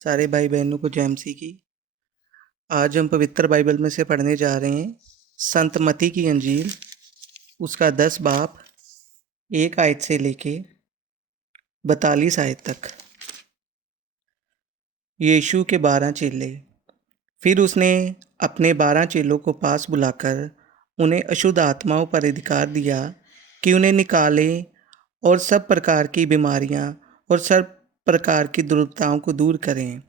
सारे भाई बहनों को जय मसीह की। आज हम पवित्र बाइबल में से पढ़ने जा रहे हैं संत मत्ती की अंजील, उसका 10 बाब 1 आयत से लेके 42 आयत तक। यीशु के 12 चेले। फिर उसने अपने 12 चेलों को पास बुलाकर उन्हें अशुद्ध आत्माओं पर अधिकार दिया कि उन्हें निकालें और सब प्रकार की बीमारियां और सब प्रकार की दुर्बलताओं को दूर करें।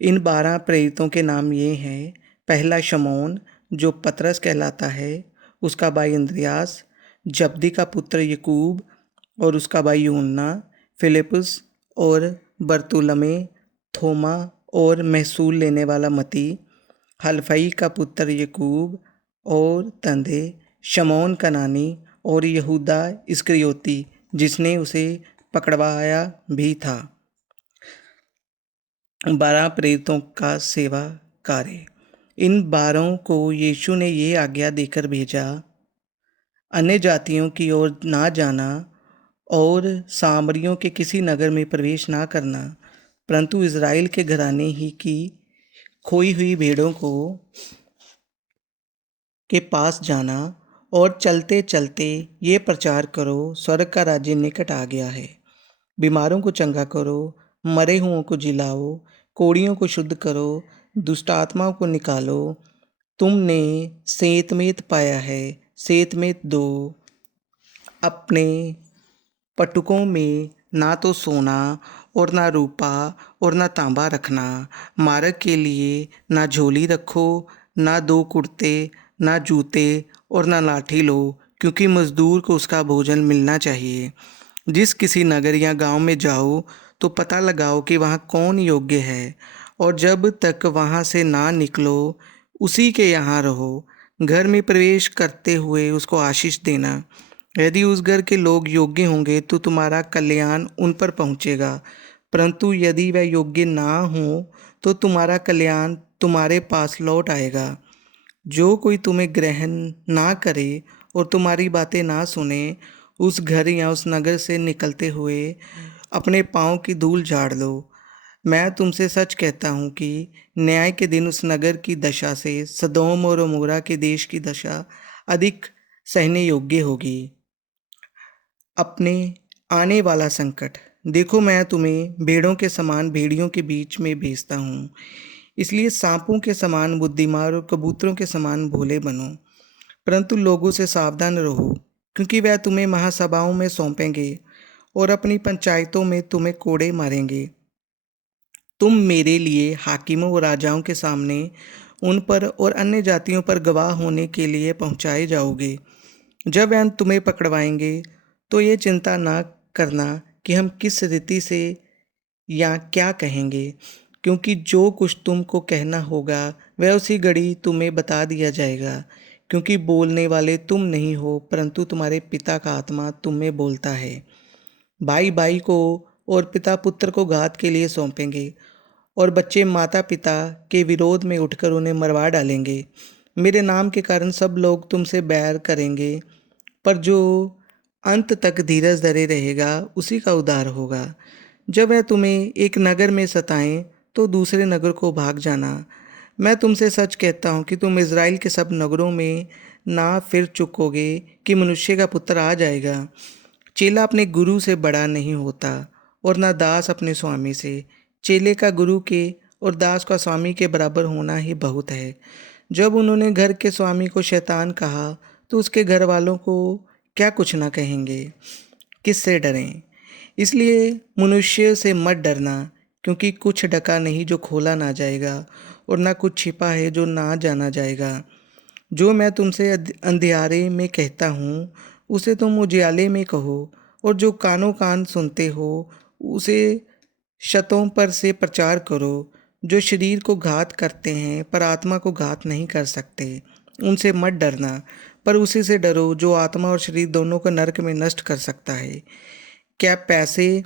इन 12 प्रेरितों के नाम ये हैं। पहला शमौन, जो पतरस कहलाता है, उसका भाई अंद्रयास, जब्दी का पुत्र यकूब और उसका भाई यूहन्ना, फिलिपुस और बरतुलमै, थोमा और महसूल लेने वाला मती, हलफई का पुत्र यकूब और तंदे, शमौन कनानी और यहूदा इस्करियोती, जिसने उसे पकड़वाया भी था। 12 प्रेरितों का सेवा कार्य। इन 12 को यीशु ने ये आज्ञा देकर भेजा, अन्य जातियों की ओर ना जाना और सामरियों के किसी नगर में प्रवेश ना करना, परंतु इज़राइल के घराने ही की खोई हुई भेड़ों को के पास जाना और चलते चलते ये प्रचार करो, स्वर्ग का राज्य निकट आ गया है। बीमारों को चंगा करो, मरे हुओं को जिलाओ, कोढ़ियों को शुद्ध करो, दुष्ट आत्माओं को निकालो। तुमने सेंतमेंत पाया है, सेंतमेंत दो। अपने पटुकों में ना तो सोना और ना रूपा और ना तांबा रखना। मार्ग के लिए ना झोली रखो, ना 2 कुर्ते, ना जूते और ना लाठी लो, क्योंकि मजदूर को उसका भोजन मिलना चाहिए। जिस किसी नगर या गांव में जाओ तो पता लगाओ कि वहाँ कौन योग्य है, और जब तक वहाँ से ना निकलो उसी के यहाँ रहो। घर में प्रवेश करते हुए उसको आशीष देना। यदि उस घर के लोग योग्य होंगे तो तुम्हारा कल्याण उन पर पहुँचेगा, परंतु यदि वह योग्य ना हो तो तुम्हारा कल्याण तुम्हारे पास लौट आएगा। जो कोई तुम्हें ग्रहण ना करे और तुम्हारी बातें ना सुने, उस घर या उस नगर से निकलते हुए अपने पाँव की धूल झाड़ लो। मैं तुमसे सच कहता हूँ कि न्याय के दिन उस नगर की दशा से सदोम और अमोरा के देश की दशा अधिक सहने योग्य होगी। अपने आने वाला संकट। देखो, मैं तुम्हें भेड़ों के समान भेड़ियों के बीच में भेजता हूँ। इसलिए सांपों के समान बुद्धिमान और कबूतरों के समान भोले बनो। परंतु लोगों से सावधान रहो, क्योंकि वह तुम्हें महासभाओं में सौंपेंगे और अपनी पंचायतों में तुम्हें कोड़े मारेंगे। तुम मेरे लिए हाकिमों और राजाओं के सामने उन पर और अन्य जातियों पर गवाह होने के लिए पहुंचाए जाओगे। जब वह तुम्हें पकड़वाएंगे तो ये चिंता ना करना कि हम किस रीति से या क्या कहेंगे, क्योंकि जो कुछ तुमको कहना होगा वह उसी घड़ी तुम्हें बता दिया जाएगा। क्योंकि बोलने वाले तुम नहीं हो, परंतु तुम्हारे पिता का आत्मा तुम में बोलता है। भाई भाई को और पिता पुत्र को घात के लिए सौंपेंगे, और बच्चे माता पिता के विरोध में उठकर उन्हें मरवा डालेंगे। मेरे नाम के कारण सब लोग तुमसे बैर करेंगे, पर जो अंत तक धीरज धरे रहेगा उसी का उद्धार होगा। जब वह तुम्हें एक नगर में सताएं तो दूसरे नगर को भाग जाना। मैं तुमसे सच कहता हूँ कि तुम इज़राइल के सब नगरों में ना फिर चुकोगे कि मनुष्य का पुत्र आ जाएगा। चेला अपने गुरु से बड़ा नहीं होता, और ना दास अपने स्वामी से। चेले का गुरु के और दास का स्वामी के बराबर होना ही बहुत है। जब उन्होंने घर के स्वामी को शैतान कहा तो उसके घर वालों को क्या कुछ ना कहेंगे। किससे डरें? इसलिए मनुष्य से मत डरना, क्योंकि कुछ ढका नहीं जो खोला ना जाएगा, और ना कुछ छिपा है जो ना जाना जाएगा। जो मैं तुमसे अंधियारे में कहता हूँ उसे तुम उजियाले में कहो, और जो कानों कान सुनते हो उसे शतों पर से प्रचार करो। जो शरीर को घात करते हैं पर आत्मा को घात नहीं कर सकते, उनसे मत डरना, पर उसी से डरो जो आत्मा और शरीर दोनों को नरक में नष्ट कर सकता है। क्या पैसे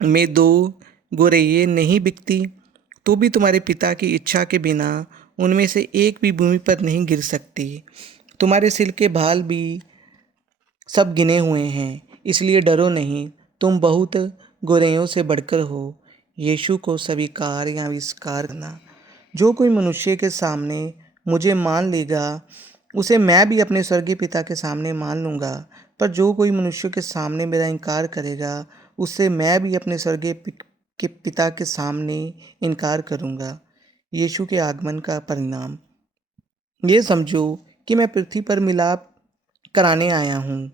में 2 गोरैये नहीं बिकती? तो भी तुम्हारे पिता की इच्छा के बिना उनमें से एक भी भूमि पर नहीं गिर सकती। तुम्हारे सिर के बाल भी सब गिने हुए हैं, इसलिए डरो नहीं, तुम बहुत गोरेयों से बढ़कर हो। यीशु को स्वीकार या आविष्कार करना। जो कोई मनुष्य के सामने मुझे मान लेगा, उसे मैं भी अपने स्वर्गीय पिता के सामने मान लूँगा। पर जो कोई मनुष्य के सामने मेरा इनकार करेगा, उससे मैं भी अपने स्वर्गीय के पिता के सामने इनकार करूँगा। यीशु के आगमन का परिणाम। ये समझो कि मैं पृथ्वी पर मिलाप कराने आया हूँ।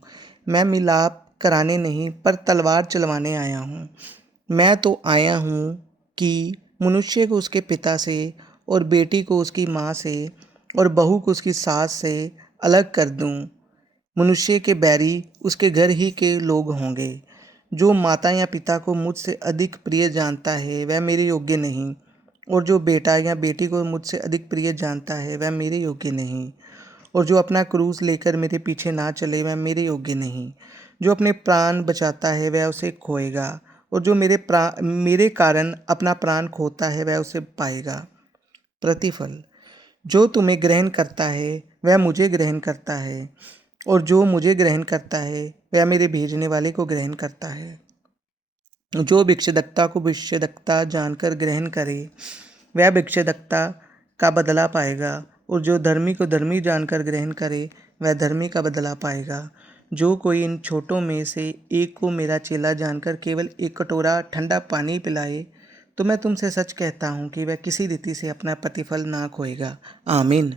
मैं मिलाप कराने नहीं, पर तलवार चलवाने आया हूँ। मैं तो आया हूँ कि मनुष्य को उसके पिता से, और बेटी को उसकी माँ से, और बहू को उसकी सास से अलग कर दूँ। मनुष्य के बैरी उसके घर ही के लोग होंगे। जो माता या पिता को मुझसे अधिक प्रिय जानता है, वह मेरे योग्य नहीं। और जो बेटा या बेटी को मुझसे अधिक प्रिय जानता है, वह मेरे योग्य नहीं। और जो अपना क्रूस लेकर मेरे पीछे ना चले, वह मेरे योग्य नहीं। जो अपने प्राण बचाता है, वह उसे खोएगा। और जो मेरे कारण अपना प्राण खोता है, वह उसे पाएगा। प्रतिफल। जो तुम्हें ग्रहण करता है, वह मुझे ग्रहण करता है। और जो मुझे ग्रहण करता है, वह मेरे भेजने वाले को ग्रहण करता है। जो भिक्षुकता को भिक्षुकता जानकर ग्रहण करे, वह भिक्षुकता का बदला पाएगा। और जो धर्मी को धर्मी जानकर ग्रहण करे, वह धर्मी का बदला पाएगा। जो कोई इन छोटों में से एक को मेरा चेला जानकर केवल एक कटोरा ठंडा पानी पिलाए, तो मैं तुमसे सच कहता हूँ कि वह किसी रीति से अपना प्रतिफल ना खोएगा। आमीन।